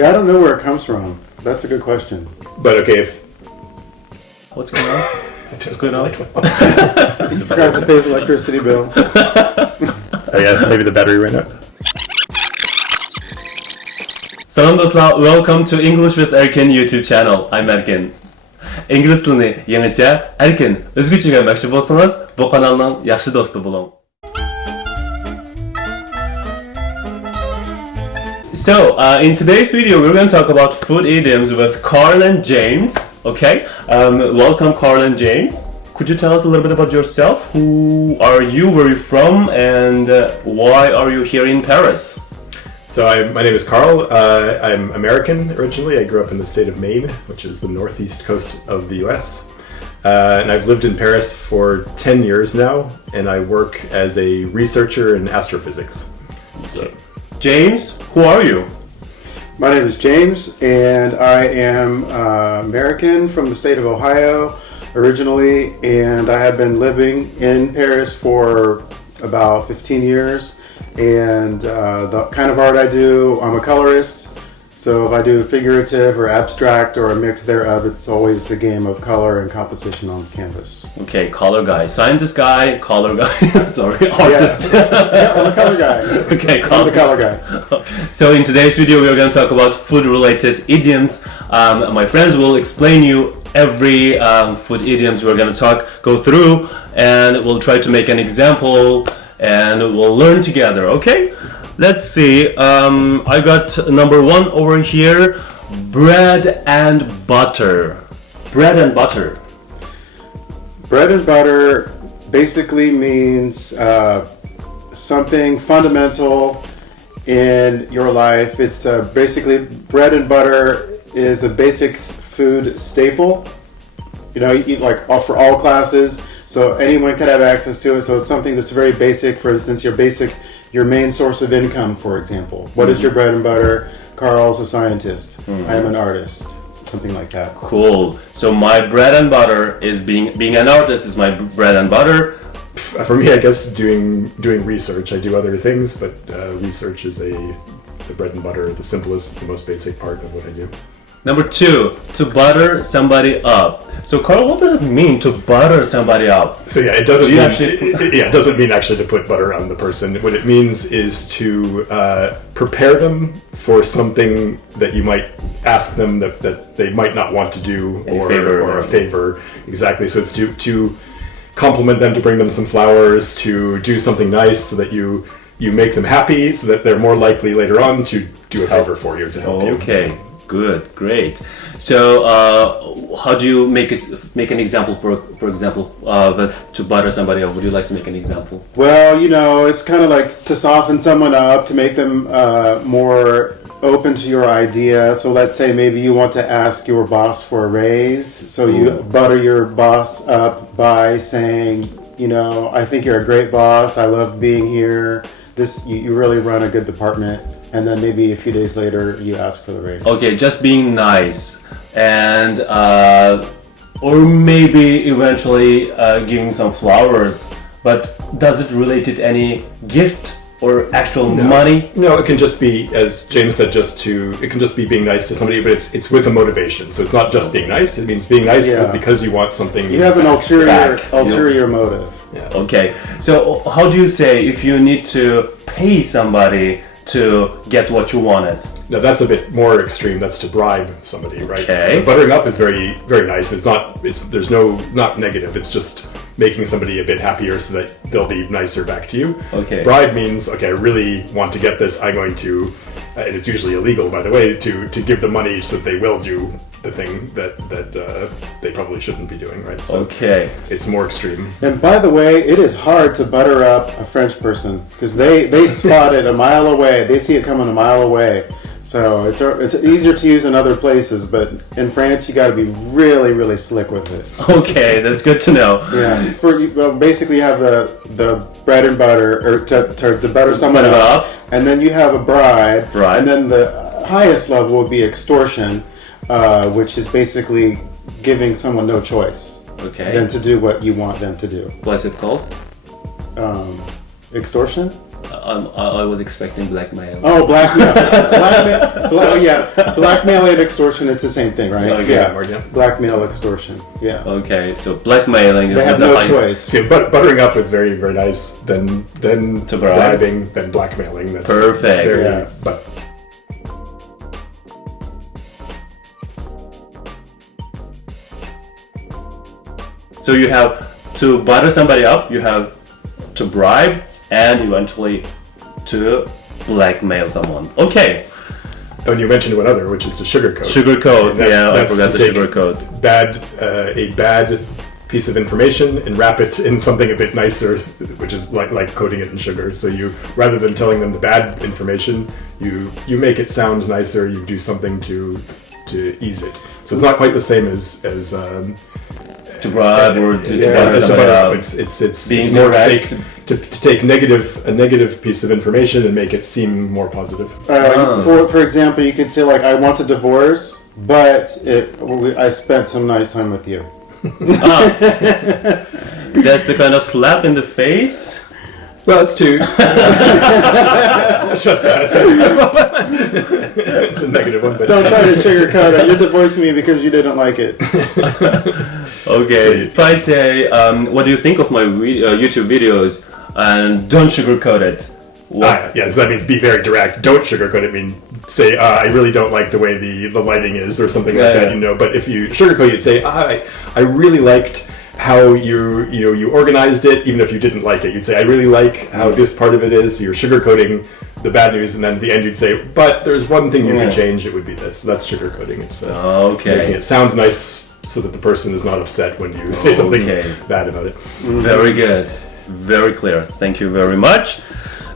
Yeah, I don't know where it comes from. That's a good question. But okay, if... What's going on? What's going on? He forgot to pay his electricity bill. Oh yeah, maybe the battery ran out. Salam dostlar, welcome to English with Erkin YouTube channel. I'm Erkin. İngiliz tilini yangicha, erkin, o'zgacha o'rganmoqchi bo'lsangiz, bu kanalning yaxshi do'sti bo'ling. So, in today's video, we're going to talk about food idioms with Karl and James. Okay, welcome Karl and James. Could you tell us a little bit about yourself? Who are you, where are you from, and why are you here in Paris? So my name is Karl. I'm American originally. I grew up in the state of Maine, which is the northeast coast of the US. And I've lived in Paris for 10 years now, and I work as a researcher in astrophysics. So, James, who are you? My name is James, and I am American from the state of Ohio originally, and I have been living in Paris for about 15 years. And the kind of art I do, I'm a colorist, so if I do figurative or abstract or a mix thereof, it's always a game of color and composition on canvas. Okay, color guy, scientist guy, color guy, sorry, artist. Yeah, I'm a color guy. Okay, I'm the color guy. So in today's video, we're going to talk about food-related idioms. My friends will explain you every food idioms we're going to go through, and we'll try to make an example. And we'll learn together, okay? Let's see, I got number one over here, bread and butter. Bread and butter. Bread and butter basically means something fundamental in your life. It's basically, bread and butter is a basic food staple. You know, you eat like for all classes. So anyone can have access to it. So it's something that's very basic. For instance, your main source of income, for example. What is your bread and butter? Karl's a scientist. I am an artist. Something like that. Cool. So my bread and butter is being an artist is my bread and butter. For me, I guess doing research. I do other things, but research is the bread and butter, the simplest, the most basic part of what I do. Number two, to butter somebody up. So Karl, what does it mean to butter somebody up? So yeah, it doesn't mean actually to put butter on the person. What it means is to prepare them for something that you might ask them that they might not want to do, or a favor. Exactly. So it's to compliment them, to bring them some flowers, to do something nice so that you make them happy, so that they're more likely later on to do a favor for you, to help you. Okay. Good, great. So, how do you make an example? For example, to butter somebody up? Would you like to make an example? Well, you know, it's kind of like to soften someone up, to make them more open to your idea. So let's say maybe you want to ask your boss for a raise. So you butter your boss up by saying, you know, I think you're a great boss. I love being here. You really run a good department. And then maybe a few days later, you ask for the raise. Okay, just being nice, and or maybe eventually giving some flowers. But does it relate to any gift or actual money? No, it can just be, as James said, it can just be being nice to somebody, but it's with a motivation. So it's not just being nice. It means being nice because you want something. You have an ulterior motive. Yeah. Okay. So how do you say if you need to pay somebody to get what you wanted? No, that's a bit more extreme. That's to bribe somebody, right? Okay. So buttering up is very, very nice. There's not negative. It's just making somebody a bit happier so that they'll be nicer back to you. Okay. Bribe means, okay, I really want to get this. I'm going to, and it's usually illegal, by the way, to give them money so that they will do the thing that they probably shouldn't be doing, right? So it's more extreme. And by the way, it is hard to butter up a French person because they spot it a mile away. They see it coming a mile away. So it's easier to use in other places, but in France you got to be really, really slick with it. Okay, that's good to know. Yeah. Basically you have the bread and butter, or to butter someone up, and then you have a bribe, and then the highest level would be extortion. Which is basically giving someone no choice than to do what you want them to do. What's it called? Extortion? I was expecting blackmail. Oh, blackmail. Blackmail and extortion, it's the same thing, right? It's the same word, yeah. Blackmail, extortion, yeah. Okay, so blackmailing is They have the no high- choice. See, buttering up is very, very nice. Then To bribe. bribing, then blackmailing. That's Perfect. Very, Yeah. But So you have to butter somebody up, you have to bribe, and eventually to blackmail someone. Okay, and you mentioned one other, which is to sugarcoat. sugarcoat. And that's- Yeah, I that's forgot to the take sugarcoat. a bad piece of information and wrap it in something a bit nicer, which is like coating it in sugar. So you, rather than telling them the bad information, you make it sound nicer. You do something to ease it. So it's not quite the same as To bribe or to yeah, butter it's somebody up. it's more direct. to take a negative piece of information and make it seem more positive. Or, for example, you could say, like, I want a divorce, but I spent some nice time with you. That's a kind of slap in the face. Well, it's too. It's a negative one, but Don't try to sugarcoat it. You're divorcing me because you didn't like it. Okay, So if I say, what do you think of my YouTube videos, and don't sugarcoat it? What? yeah, so that means be very direct. Don't sugarcoat it. Say, I really don't like the way the lighting is, or something like that. Yeah. You know, but if you sugarcoat, you'd say, I really liked how you organized it, even if you didn't like it. You'd say, I really like how this part of it is. So you're sugarcoating the bad news, and then at the end you'd say, but there's one thing you can change. It would be this. So that's sugarcoating. It's making it sound nice, so that the person is not upset when you say something bad about it. Very good. Very clear. Thank you very much.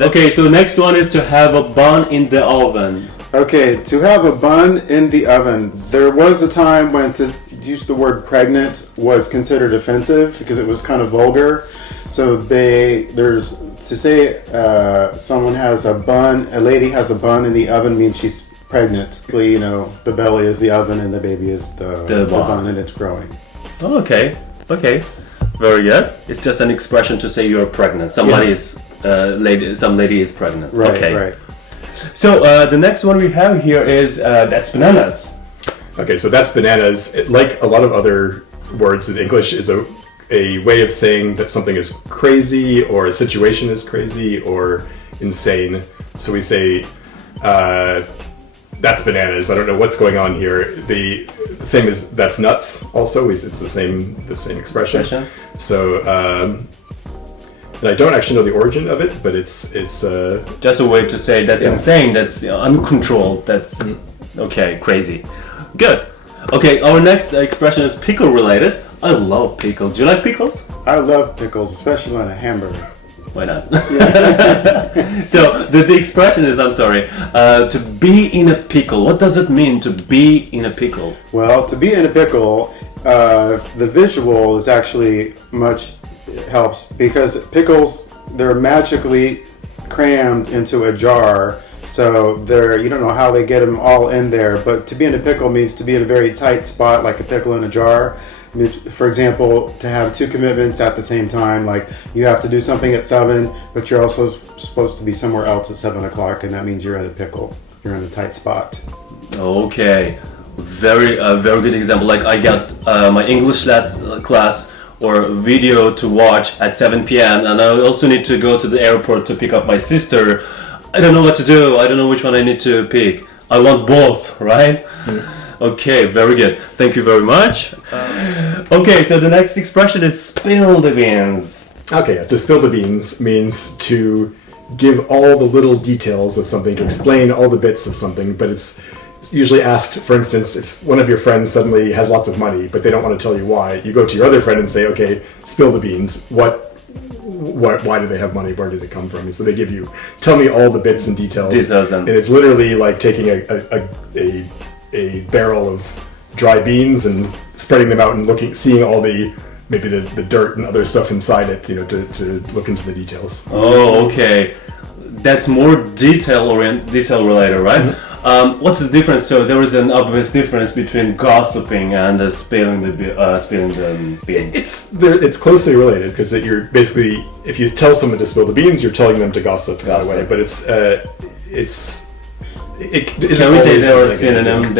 Okay, so the next one is to have a bun in the oven. Okay, to have a bun in the oven. There was a time when to use the word pregnant was considered offensive because it was kind of vulgar. So there's to say someone has a bun, a lady has a bun in the oven means she's pregnant. You know, the belly is the oven and the baby is the bun and it's growing. Okay, very good. It's just an expression to say you're pregnant. Some lady is pregnant. Right, okay. right. So the next one we have here is that's bananas. Okay, so that's bananas. Like a lot of other words in English, is a way of saying that something is crazy, or a situation is crazy, or insane. So we say, that's bananas. I don't know what's going on here. The same as that's nuts. Also, it's the same expression. So, and I don't actually know the origin of it, but it's just a way to say that's insane. That's uncontrolled. That's okay, crazy. Good. Okay, our next expression is pickle related. I love pickles. Do you like pickles? I love pickles, especially on a hamburger. Why not? So the expression is, I'm sorry, to be in a pickle. What does it mean to be in a pickle? Well, to be in a pickle, the visual is actually helps because pickles, they're magically crammed into a jar. So you don't know how they get them all in there, but to be in a pickle means to be in a very tight spot, like a pickle in a jar. For example, to have two commitments at the same time, like you have to do something at 7, but you're also supposed to be somewhere else at 7 o'clock, and that means you're in a pickle. You're in a tight spot. Okay, very good example. Like I got my English class or video to watch at 7 p.m. and I also need to go to the airport to pick up my sister. I don't know what to do. I don't know which one I need to pick. I want both, right? Okay, very good. Thank you very much. Okay, so the next expression is spill the beans. Okay, to spill the beans means to give all the little details of something, to explain all the bits of something, but it's usually asked, for instance, if one of your friends suddenly has lots of money, but they don't want to tell you why, you go to your other friend and say, okay, spill the beans. Why do they have money? Where did it come from? So they tell me all the bits and details. And it's literally like taking a barrel of dry beans and spreading them out and seeing all maybe the dirt and other stuff inside it, to look into the details. Oh, okay. That's more detail related, right? What's the difference? So there is an obvious difference between gossiping and spilling the beans. It's closely related because you're basically, if you tell someone to spill the beans, you're telling them to gossip in a way. But Can we say they're a synonym?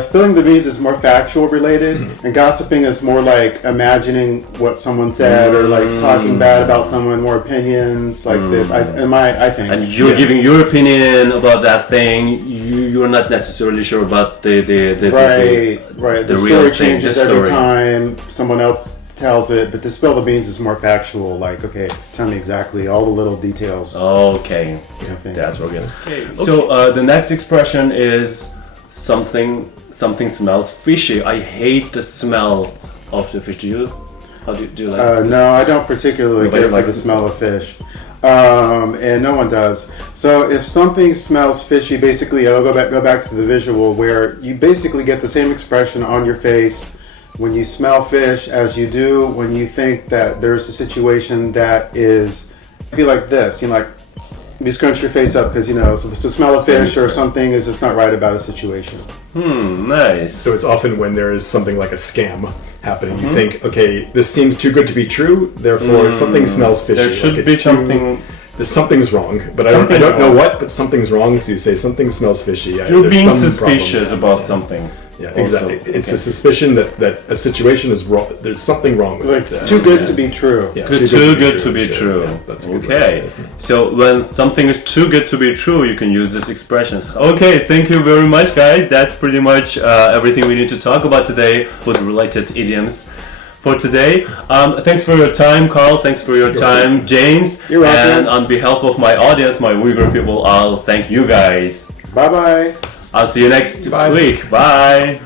Spilling the beans is more factual related, and gossiping is more like imagining what someone said or like talking bad about someone, more opinions like this. I think. And you're giving your opinion about that thing. You're not necessarily sure about the right. The real story thing, changes the every story. time someone else tells it, but to spill the beans is more factual. Like, okay, tell me exactly all the little details. Okay, that's what we're gonna. Okay. So the next expression is something smells fishy. I hate the smell of the fish. Do you? How do you like? No, I don't particularly care for the smell of fish. And no one does. So if something smells fishy, basically I'll go back to the visual where you basically get the same expression on your face when you smell fish as you do when you think that there's a situation that is be like this, like you scrunch your face up because so the smell of fish or something is just not right about a situation. Nice. So it's often when there is something like a scam happening, you think, okay, this seems too good to be true, therefore something smells fishy. There should be something. Something's wrong, but I don't know what, but something's wrong. So you say something smells fishy. You're being suspicious about something. Yeah, exactly. It's a suspicion that a situation is wrong. There's something wrong with it. It's too good to be true. Yeah, too good to be true. Yeah, that's a good way to say it. So when something is too good to be true, you can use this expression. Okay, thank you very much, guys. That's pretty much everything we need to talk about today. Food-related idioms for today. Thanks for your time, Karl. Thanks for your time, James. You're welcome. And on behalf of my audience, my Uyghur people, I'll thank you guys. Bye bye. I'll see you next week. Bye.